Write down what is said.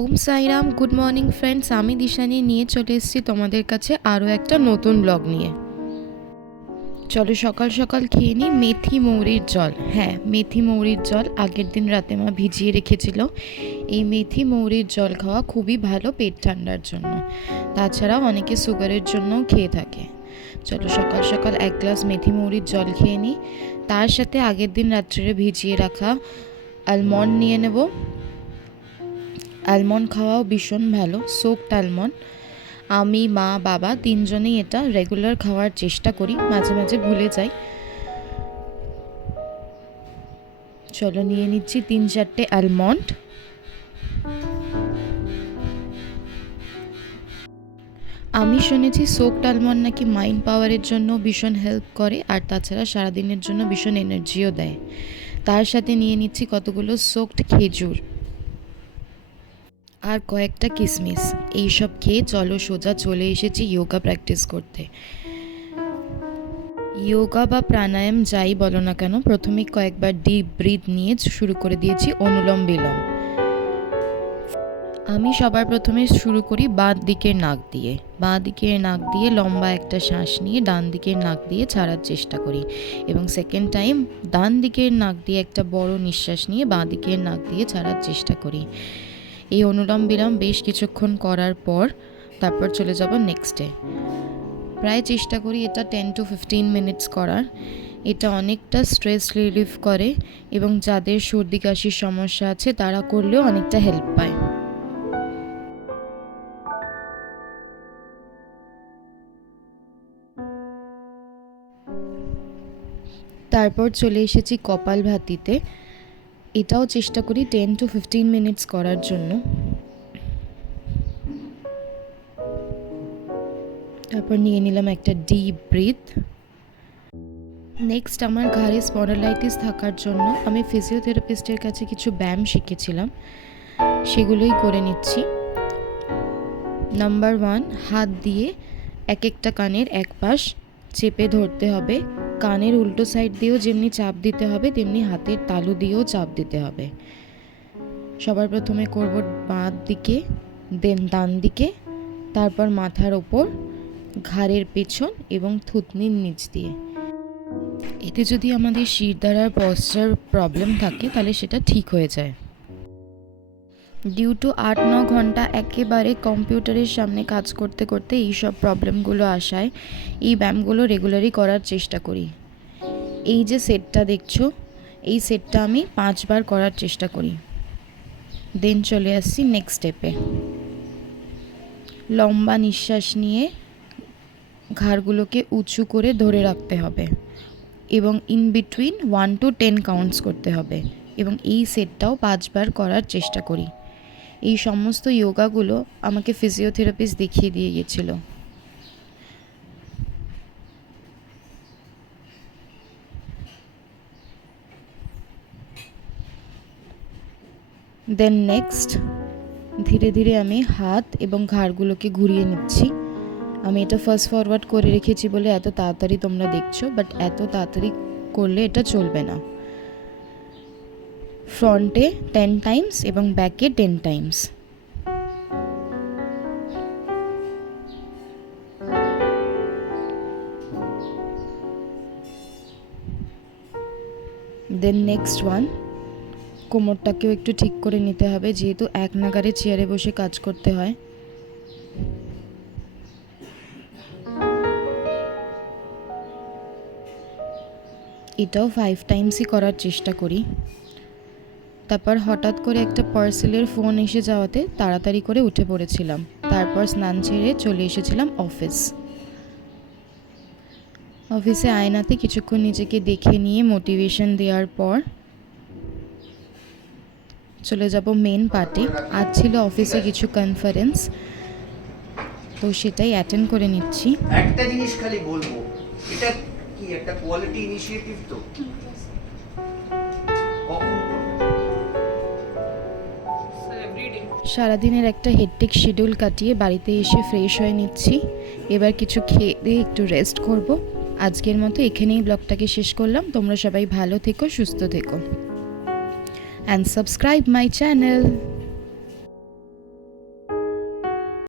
ওম Sairam. Good morning friends, আমি দিশানি নিয়ে চলে এসেছি তোমাদের কাছে আরও একটা নতুন ব্লগ নিয়ে। চলো সকাল সকাল খেয়ে নিই মেথি মৌরির জল। হ্যাঁ, মেথি মৌরির জল আগের দিন রাতে মা ভিজিয়ে রেখেছিল। এই মেথি মৌরির জল খাওয়া খুবই ভালো পেট ঠান্ডার জন্য, তাছাড়াও অনেকে সুগারের জন্যও খেয়ে থাকে। চলো সকাল সকাল এক গ্লাস মেথি মৌরির জল খেয়ে নিই। তার সাথে আগের দিন রাত্রে ভিজিয়ে রাখা আলমন্ড নিয়ে নেব। অ্যালমন্ড খাওয়াও ভীষণ ভালো, সোকড অ্যালমন্ড। আমি, মা, বাবা তিনজনেই এটা রেগুলার খাওয়ার চেষ্টা করি, মাঝে মাঝে ভুলে যাই। চলো নিয়ে নিচ্ছি 3-4টে অ্যালমন্ড। আমি শুনেছি সোকড অ্যালমন্ড নাকি মাইন্ড পাওয়ারের জন্য ভীষণ হেল্প করে, আর তাছাড়া সারাদিনের জন্য ভীষণ এনার্জিও দেয়। তার সাথে নিয়ে নিচ্ছি কতগুলো সোকড খেজুর আর কয়েকটা কিশমিশ। এইসব খেয়ে চলো সোজা চলে এসেছি যোগা প্র্যাকটিস করতে। যোগা বা প্রাণায়াম যাই বলো না কেন, প্রথমে কয়েকবার ডিপ ব্রিথ নিয়ে শুরু করে দিয়েছি অনুলোম বিলোম। আমি সবার প্রথমে শুরু করি বাঁ দিকের নাক দিয়ে লম্বা একটা শ্বাস নিয়ে ডান দিকের নাক দিয়ে ছাড়ার চেষ্টা করি, এবং সেকেন্ড টাইম ডান দিকের নাক দিয়ে একটা বড় নিঃশ্বাস নিয়ে বাঁ দিকের নাক দিয়ে ছাড়ার চেষ্টা করি। এই অনুলোম বিলোম বেশ কিছুক্ষণ করার পর তারপর চলে যাব নেক্সটে। প্রায় চেষ্টা করি এটা 10 to 15 মিনিটস করার। এটা অনেকটা স্ট্রেস রিলিফ করে, এবং যাদের সর্দি কাশির সমস্যা আছে তারা করলেও অনেকটা হেল্প পায়। তারপর চলে এসেছি কপালভাতিতে। এটাও চেষ্টা করি 10 to 15 মিনিটস করার জন্য। তারপর নিয়ে নিলাম একটা ডিপ ব্রিথ। নেক্সট আমার ঘাড়ে স্পন্ডালাইটিস থাকার জন্য আমি ফিজিওথেরাপিস্টের কাছে কিছু ব্যায়াম শিখেছিলাম, সেগুলোই করে নিচ্ছি। নাম্বার 1, হাত দিয়ে এক একটা কানের এক পাশ চেপে ধরতে হবে। কানের উল্টো সাইড দিয়েও যেমনি চাপ দিতে হবে, তেমনি হাতের তালু দিয়েও চাপ দিতে হবে। সবার প্রথমে করব বাঁ দিকে, দেন ডান দিকে, তারপর মাথার ওপর, ঘাড়ের পেছন এবং থুতনির নিচ দিয়ে। এতে যদি আমাদের শিরদাঁড়ার পশ্চার প্রবলেম থাকে তাহলে সেটা ঠিক হয়ে যায়। ডিউ টু 8-9 ঘন্টা একেবারে কম্পিউটারের সামনে কাজ করতে করতে এইসব প্রবলেমগুলো আসায় এই ব্যায়ামগুলো রেগুলারই করার চেষ্টা করি। এই যে সেটটা দেখছো, এই সেটটা আমি 5 বার করার চেষ্টা করি। দেন চলে আসছি নেক্সট স্টেপে। লম্বা নিঃশ্বাস নিয়ে ঘাড়গুলোকে উঁচু করে ধরে রাখতে হবে, এবং ইন বিটুইন 1 to 10 কাউন্টস করতে হবে, এবং এই সেটটাও 5 বার করার চেষ্টা করি। এই সমস্ত যোগাগুলো আমাকে ফিজিওথেরাপিস্ট দেখিয়ে দিয়ে গেছিল। দেন নেক্সট ধীরে ধীরে আমি হাত এবং ঘাড়গুলোকে ঘুরিয়ে নিচ্ছি। আমি এটা ফাস্ট ফরওয়ার্ড করে রেখেছি বলে এত তাড়াতাড়ি তোমরা দেখছো, বাট এত তাড়াতাড়ি করলে এটা চলবে না। ফ্রন্টে 10 টাইমস এবং ব্যাকে 10 টাইমস। দেন নেক্সট ওয়ান, কোমরটাকেও একটু ঠিক করে নিতে হবে, যেহেতু এক নাগারে চেয়ারে বসে কাজ করতে হয়। এটাও 5 টাইমসই করার চেষ্টা করি। তারপর হঠাৎ করে একটা পার্সেলের ফোন এসে যাওয়াতে তাড়াতাড়ি করে উঠে পড়েছিলাম। তারপর স্নান ছেড়ে চলে এসেছিলাম অফিসে আয়নাতে কিছুক্ষণ নিজেকে দেখে নিয়ে মোটিভেশন দেওয়ার পর চলে যাব মেন পার্টে। আজ ছিল অফিসে কিছু কনফারেন্স, তো সেটাই অ্যাটেন্ড করে নিচ্ছি। একটা জিনিস খালি বলবো, এটা কি একটা কোয়ালিটি ইনিশিয়েটিভ তো সারাদিনের একটা হেক্টিক শিডিউল কাটিয়ে বাড়িতে এসে ফ্রেশ হয়ে নিচ্ছি। এবার কিছু খেয়ে দিয়ে একটু রেস্ট করব। আজকের মতো এখানেই ব্লগটাকে শেষ করলাম। তোমরা সবাই ভালো থেকো, সুস্থ থেকো, অ্যান্ড সাবস্ক্রাইব মাই চ্যানেল।